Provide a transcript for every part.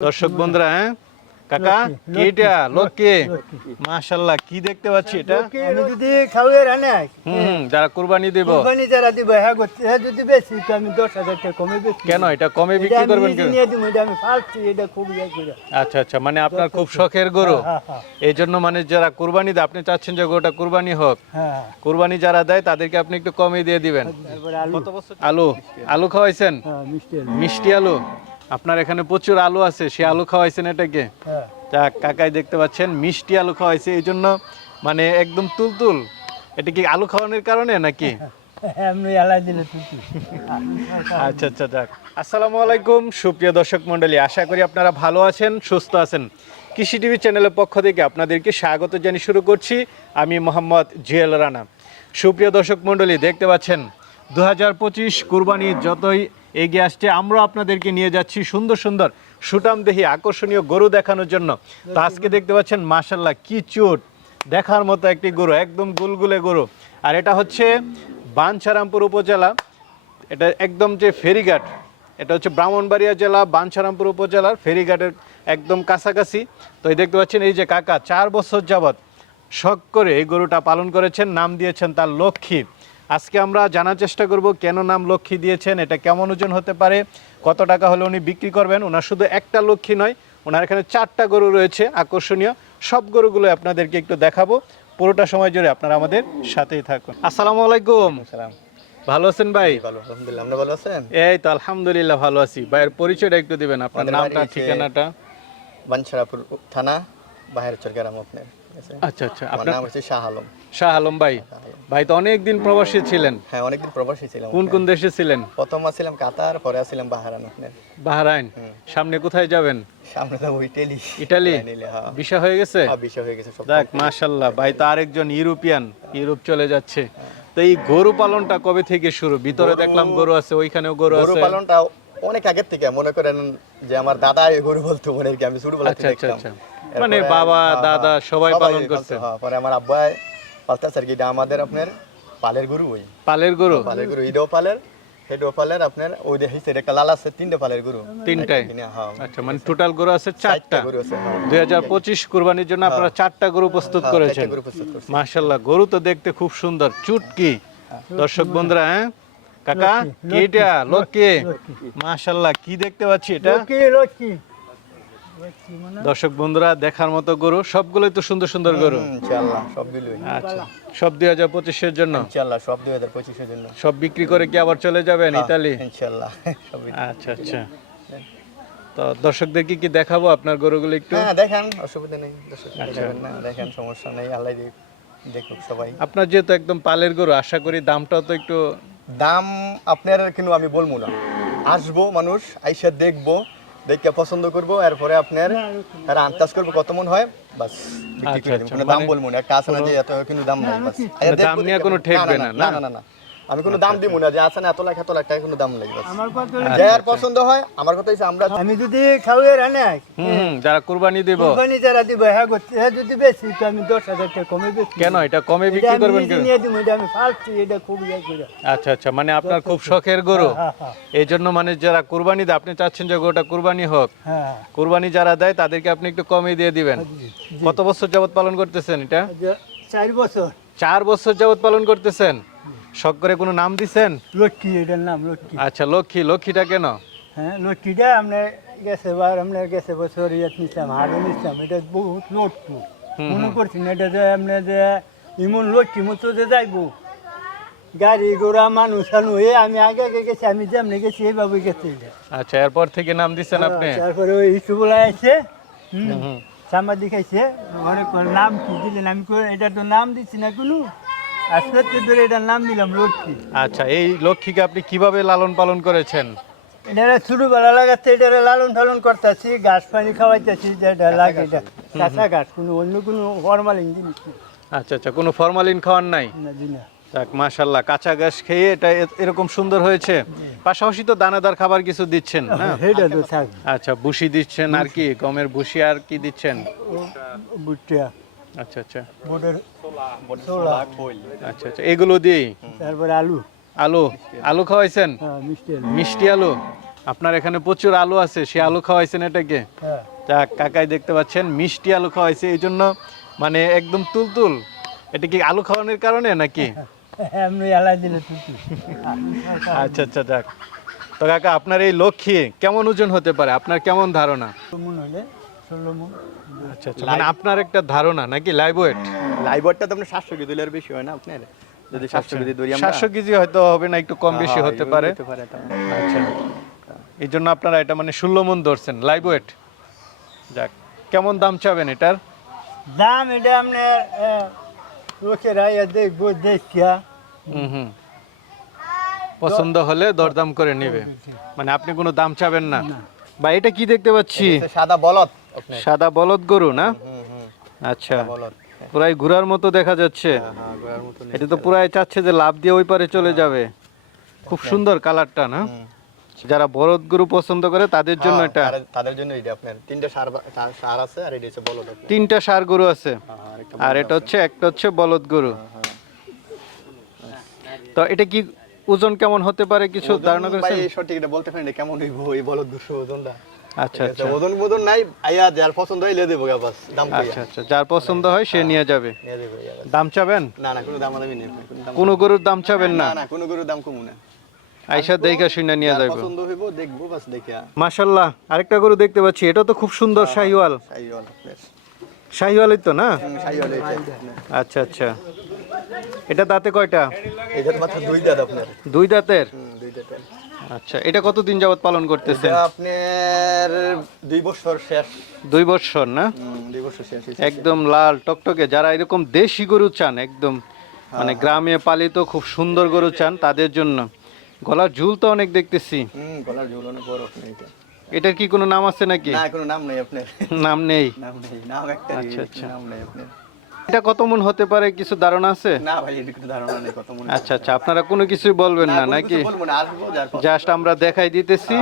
দর্শক বন্ধুরা হ্যাঁ? কাকা কি এটা লোককে মাশাল্লাহ কি দেখতে পাচ্ছি এটা? আমি যদি খাওয়াই রানে হুম হুম, যারা কুরবানি দিব। কোম্পানি যারা দিব হ্যাঁ করছে হ্যাঁ যদি বেশি তো আমি দশ হাজার টাকা কমে বেশি। কেন? এটা কমে বিক্রি করবেন কেন? নিয়ে দিব এটা আমি ফালছি এটা খুব ইয়ে করে। আচ্ছা আচ্ছা মানে আপনার খুব শখের গরু। হ্যাঁ হ্যাঁ। এই জন্য মানে যারা কুরবানি দেয় আপনি চাচ্ছেন যে গরুটা কুরবানি হোক। হ্যাঁ কুরবানি যারা দেয় তাদেরকে আপনি একটু কমে দিয়ে দিবেন। আলু আলু খাওয়াইছেন? হ্যাঁ মিষ্টি আলু। মিষ্টি আলু। আপনার এখানে প্রচুর আলু আছে সে আলু খাওয়াইছেন এটাকে? হ্যাঁ। যাক কাকাই দেখতে পাচ্ছেন মিষ্টি আলু খাওয়াইছে এই জন্য মানে একদম তুলতুল। এটা কি আলু খাওয়ানোর কারণে নাকি? আচ্ছা আচ্ছা যাক। আসসালামু আলাইকুম সুপ্রিয় দর্শক মণ্ডলী আশা করি আপনারা ভালো আছেন সুস্থ আছেন। কৃষি টিভি চ্যানেলের পক্ষ থেকে আপনাদেরকে স্বাগত জানিয়ে শুরু করছি। আমি মোহাম্মদ জিয়াল রানা। সুপ্রিয় দর্শক মণ্ডলী দেখতে পাচ্ছেন দু হাজার পঁচিশ কুরবানি যতই এগিয়ে আসছে। আমরা আপনাদেরকে নিয়ে যাচ্ছি সুন্দর সুন্দর সুটামদেহি আকর্ষণীয় গরু দেখানোর জন্য। তো আজকে দেখতে পাচ্ছেন মাশাল্লাহ কি চুট। দেখার মতো একটি গরু, একদম গুলগুলে গরু। আর এটা হচ্ছে বাঞ্ছারামপুর উপজেলা। এটা একদম যে ফেরিঘাট, এটা হচ্ছে ব্রাহ্মণবাড়িয়া জেলা, বাঞ্ছারামপুর উপজেলার ফেরিঘাটের একদম কাছাকাছি। তো এই দেখতে পাচ্ছেন, এই যে কাকা, চার বছর যাবৎ শখ করে এই গরুটা পালন করেছেন, নাম দিয়েছেন তার লক্ষ্মী। আজকে আমরা জানার চেষ্টা করব কেন নাম লক্ষ্মী দিয়েছেন এটা কেমন ওজন হতে পারে কত টাকা হলে উনি বিক্রি করবেন ওনার শুধু একটা লক্ষ্মী নয় ওনার এখানে চারটা গরু রয়েছে আকর্ষণীয় সব গরুগুলো আপনাদেরকে একটু দেখাবো পুরোটা সময় জুড়ে আপনারা আমাদের সাথেই থাকুন। আসসালামু আলাইকুম। সালাম ভালো আছেন ভাই? ভালো আলহামদুলিল্লাহ আপনি ভালো আছেন? এই তো আলহামদুলিল্লাহ ভালো আছি। ভাইয়ের পরিচয়টা একটু দিবেন আপনার নামটা ঠিকানাটা। বাঞ্ছারাপুর থানা বাহির চরগ্রাম আপনার। আছে। আচ্ছা আচ্ছা আপনার নাম হচ্ছে শাহ আলম। শাহ আলম ভাই। ভাই তো অনেক দিন প্রবাসী ছিলেন। হ্যাঁ অনেকদিন প্রবাসী ছিলাম কোন কোন দেশে ছিলেন? প্রথম কাতার পরে আপনার বাহরাইন সামনে কোথায় যাবেন? সামনে তো ইটালি। ইটালি? হ্যাঁ। ভিসা হয়ে গেছে? হ্যাঁ, বিষয় হয়ে গেছে সব দেখ মাশাল্লাহ ভাই তো আরেকজন ইউরোপিয়ান ইউরোপ চলে যাচ্ছে। তো এই গরু পালনটা কবে থেকে শুরু? ভিতরে দেখলাম গরু আছে ওইখানেও গরু গরু আছে। পালনটা অনেক আগের থেকে মনে করেন যে আমার দাদা এই গরু বলতো মনে কি আমি ছোটবেলা আচ্ছা থেকে আচ্ছা দেখতাম। আচ্ছা। মানে বাবা হ্যাঁ, দাদা হ্যাঁ, সবাই পালন পালতো, করছে। হ্যাঁ পরে আমার আব্বাই পালতাছে আর কি এটা আমাদের আপনার পালের গরু ওই। পালের গরু? পালের গরু ইডো পালের হেডো পালের আপনার ওই দেখি সেটা একটা লাল আছে তিনটে পালের গরু। হ্যাঁ। আচ্ছা মানে টোটাল গরু আছে চারটা গরু আছে হ্যাঁ। দুই হাজার পঁচিশ কুরবানির জন্য আপনারা চারটা গরু প্রস্তুত হ্যাঁ, করেছেন। চারটা গরু মাশাল্লাহ গরু তো দেখতে খুব সুন্দর চুটকি। দর্শক বন্ধুরা হ্যাঁ? কাকা কি এটা? লক্ষ্মী মাশাল্লাহ কি দেখতে পাচ্ছি এটা? লক্ষ্মী লক্ষ্মী। লক্ষ্মী মানে দর্শক বন্ধুরা দেখার মতো গরু সবগুলোই তো সুন্দর সুন্দর গরু। আচ্ছা সব দুই হাজার পঁচিশের জন্য? সব দুই হাজার পঁচিশের জন্য। সব বিক্রি করে কি আবার চলে যাবেন ইতালি? আচ্ছা আচ্ছা। তো দর্শকদেরকে কি দেখাবো আপনার গরুগুলো একটু? হ্যাঁ দেখেন অসুবিধা নেই আচ্ছা। না দেখেন সমস্যা নেই আল্লাহ দেখুক সবাই। আপনার যেহেতু একদম পালের গরু আশা করি দামটাও তো একটু দাম আপনার কিন্তু আমি বলব না। আসব মানুষ আইসা দেখব। দেখে পছন্দ করব এরপরে আপনার তারা আন্দাজ করব কত মন হয় বাস বিক্রি করে আচ্ছা, দেবো। দাম বলব না একটা আছে না যে এত কিন্তু দাম নাই বাস দাম নিয়ে কোনো ঠেকবে না? আচ্ছা, না না না আমি কোনো দাম দিব না যে আছে না এত লাখ এত লাখ টাকা কোনো দাম নেই আমার কথা যার পছন্দ হয় আমার কথা হচ্ছে আমরা আমি যদি খাওয়াই রানে হুম হুম, যারা কুরবানি দিব। কোম্পানি যারা দিব হ্যাঁ হ্যাঁ যদি বেশি তো আমি দশ হাজার টাকা কমে বেশি কেন? এটা কমে বিক্রি করবেন কেন? নিয়ে দিব এটা আমি ফালছি এটা খুব ইয়ে করে। আচ্ছা আচ্ছা মানে আপনার খুব শখের গরু। হ্যাঁ হ্যাঁ এই জন্য মানে যারা কুরবানি দেয় আপনি চাচ্ছেন যে গরুটা কুরবানি হোক। হ্যাঁ কুরবানি যারা দেয় তাদেরকে আপনি একটু কমে দিয়ে দিবেন। কত বছর যাবত পালন করতেছেন এটা? চার বছর। চার বছর যাবত পালন করতেছেন? শখ করে কোনো নাম দিছেন? লক্ষ্মী এটার নাম লক্ষ্মী। আচ্ছা লক্ষ্মী লক্ষ্মীটা কেন? হ্যাঁ লক্ষ্মীটা আপনার গেছে বার আপনার গেছে বছর ইয়ে নিছিলাম হাড়ও নিছিলাম এটা বহুত লটকু মনে করছি না এটা যে আপনার যে ইমন লক্ষ্মী মতো যে যাইবো। গাড়ি ঘোড়া মানুষ আনু এ আমি আগে আগে গেছি আমি যেমনি গেছি এইভাবে গেছি এটা। আচ্ছা এরপর থেকে নাম দিছেন আপনি? তারপরে ওই ইস্যুগুলো আছে। সাংবাদিক আছে অনেক নাম কি দিলেন? আমি এটা তো নাম দিচ্ছি না কোনো। আজকে ধরে এটার নাম দিলাম লক্ষ্মী। আচ্ছা এই লক্ষ্মীকে আপনি কীভাবে লালন পালন করেছেন? এটা ছোটবেলা লাগাচ্ছে এটা লালন পালন করতেছি ঘাস পানি খাওয়াইতেছি যেটা লাগে এটা। কাঁচা ঘাস কোনো অন্য কোনো ফরমালিন জিনিস আচ্ছা আচ্ছা কোনো ফরমালিন খাওয়ার নাই? না জি না। যাক মাশাল্লাহ কাঁচা ঘাস খেয়ে এটা এরকম সুন্দর হয়েছে। পাশাপাশি তো দানাদার খাবার কিছু দিচ্ছেন হ্যাঁ আচ্ছা বুসি দিচ্ছেন আর কি গমের বুসি আর কি দিচ্ছেন? বুটটা আচ্ছা আচ্ছা। বোটের আচ্ছা আচ্ছা। এগুলো দিয়েই? তারপরে আলু। আলু? আলু খাওয়াইছেন? হ্যাঁ মিষ্টি আলু। আপনার এখানে প্রচুর আলু আছে সে আলু খাওয়াইছেন এটাকে? হ্যাঁ। যাক কাকাই দেখতে পাচ্ছেন মিষ্টি আলু খাওয়াইছে এই জন্য মানে একদম তুলতুল। এটা কি আলু খাওয়ানোর কারণে নাকি? আচ্ছা আচ্ছা যাক। তো কাকা আপনার এই লক্ষ্মী কেমন ওজন হতে পারে? আপনার কেমন ধারণা? হলে ষোলো মন আচ্ছা আচ্ছা মানে আপনার একটা ধারণা নাকি লাইভ ওয়েট লাইভরটা তো আপনার সাতশো কেজি আর বেশি হয় না আপনার? যদি সাতশো কেজি ধরি আমরা। সাতশো কেজি হয়তো হবে না একটু কম বেশি হ্যাঁ, হতে পারে। আচ্ছা এই জন্য আপনারা এটা মানে ষোলো মন ধরছেন লাইভ ওয়েট যাক কেমন দাম চাবেন এটার? দাম এটা আপনার লোকেরা দেখব দেখিয়া। হুম হুম। পছন্দ হলে দরদাম করে নেবে। মানে আপনি কোনো দাম চাবেন না। বা এটা কি দেখতে পাচ্ছি? সাদা বলদ সাদা বলদ গরু না? আচ্ছা। বলদ পুরাই ঘোরার মতো দেখা যাচ্ছে। হ্যাঁ হ্যাঁ এটা তো পুরাই চাচ্ছে যে লাভ দিয়ে ওই পারে চলে যাবে। খুব সুন্দর কালারটা না? যারা বলদ গরু পছন্দ করে তাদের জন্য হ্যাঁ, এটা। তাদের- জন্য এটা আপনার। তিনটা সার সার- আছে আর এটা হচ্ছে বলদ। তিনটা সার গরু আছে। হ্যাঁ, হ্যাঁ, আর এটা হচ্ছে একটা হচ্ছে বলদ গরু। হ্যাঁ। তো এটা কি ওজন কেমন হতে পারে কিছু ধারণা ভাই সঠিক এটা বলতে পারি না কেমন হইব এই বলদ দুশো ওজনটা। আচ্ছা আচ্ছা। ওজন ওজন নাই আয়া যার পছন্দ হয় লে দেবো গা বাস দাম আচ্ছা আচ্ছা যার পছন্দ হয় সে নিয়ে যাবে। নিয়ে দেবো গা দাম চাবেন? না না কোনো দাম আমি নেই কোনো গরুর দাম চাবেন না? না না কোনো গরুর দাম কমু না। আইসা দেখা শুনে নিয়ে যাবে পছন্দ হইব দেখব বাস দেখিয়া মাশাল্লাহ আরেকটা গরু দেখতে পাচ্ছি এটা তো খুব সুন্দর শাহিওয়াল। শাহিওয়াল শাহিওয়ালই তো না? হুম, শাহিওয়াল এটা আপনার। আচ্ছা আচ্ছা। এটা দাঁতে কয়টা? এটা তো মাত্র দুই দাঁত আপনার। দুই দাঁতের? হুম, দুই দাঁতের। আচ্ছা এটা কতদিন যাবত পালন করতেছেন? আপনার দুই বছর শেষ। দুই বছর না? দুই বছর শেষ একদম লাল টকটকে। যারা এরকম দেশি গরু চান একদম মানে গ্রামে পালিত খুব সুন্দর গরু চান তাদের জন্য। গলার ঝুল তো অনেক দেখতেছি। হুম গলার ঝোল অনেক বড় এটার কি কোনো নাম আছে নাকি? না কোনো নাম নেই আপনার। নাম নেই? নাম নেই নাম একটা আচ্ছা, আচ্ছা। নাম নেই আপনার। এটা কত মন হতে পারে? কিছু ধারণা আছে? না ভাই এটা কোনো ধারণা নেই কত মনে আচ্ছা আচ্ছা আপনারা কোনো কিছুই বলবেন না নাকি? বলব না আসব জাস্ট আমরা দেখাই দিতেছি।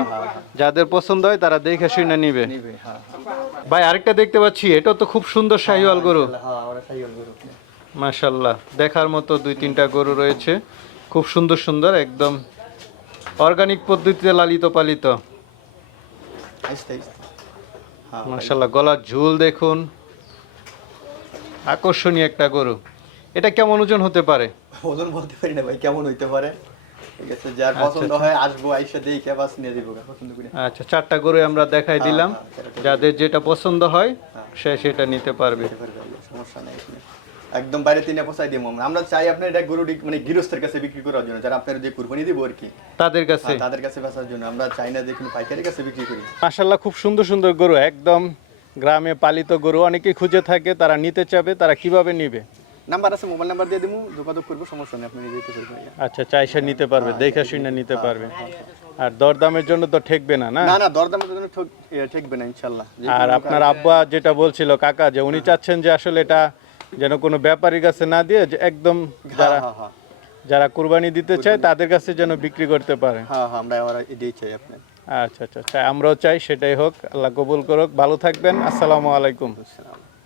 যাদের পছন্দ হয় তারা দেখে শুনে নিবে। নিবে হ্যাঁ। হ্যাঁ। ভাই আরেকটা দেখতে পাচ্ছি এটা তো খুব সুন্দর শাহিওয়াল গরু। হ্যাঁ। মাশাল্লাহ দেখার মতো দুই তিনটা গরু রয়েছে। খুব সুন্দর সুন্দর একদম অর্গানিক পদ্ধতিতে লালিত পালিত। হ্যাঁ মাশাল্লাহ গলার ঝুল দেখুন। আকর্ষণীয় একটা গরু। এটা কেমন ওজন হতে পারে? ওজন বলতে পারি না ভাই কেমন হইতে পারে? ঠিক আছে যার পছন্দ হয় আসব আইসা দেখে বাস নিয়ে দিব পছন্দ করে? আচ্ছা চারটা গরু আমরা দেখাই দিলাম। হ্যাঁ, যাদের যেটা পছন্দ হয় সে সেটা নিতে পারবে। সমস্যা নেই। একদম বাইরে তিনে পোষাই দিব আমরা। চাই আপনার এটা গরু মানে গৃহস্থের কাছে বিক্রি করার জন্য যারা আপনার যে কুরবানি দিব আর কি। তাদের কাছে। হ্যাঁ, তাদের কাছে বেচার জন্য। আমরা চাই না যে কোনো পাইকারি কাছে বিক্রি করি। মাশাল্লাহ খুব সুন্দর সুন্দর গরু একদম গ্রামে পালিত গরু অনেকেই খুঁজে থাকে তারা নিতে চাবে তারা কীভাবে নিবে? নাম্বার আছে মোবাইল নাম্বার দিয়ে দিবো যোগাযোগ করব সমস্যা নেই আপনি দিতে পারবেন আচ্ছা চাইসা নিতে পারবে দেখে শুনে নিতে পারবে। আর দরদামের জন্য তো ঠেকবে না না? না দরদামের জন্য ঠক- ঠেকবে না ইনশাল্লাহ আর আপনার আব্বা যেটা বলছিল কাকা যে উনি চাচ্ছেন যে আসলে এটা যেন কোনো ব্যাপারীর কাছে না দিয়ে যে একদম যারা হ্যাঁ হ্যাঁ। যারা কুরবানি দিতে চায় তাদের কাছে যেন বিক্রি করতে পারে। হ্যাঁ হ্যাঁ আমরা এটাই চাই আপনার। আচ্ছা আচ্ছা আচ্ছা। আমরাও চাই সেটাই হোক। আল্লাহ কবুল করুক। ভালো থাকবেন। আসসালামু আলাইকুম।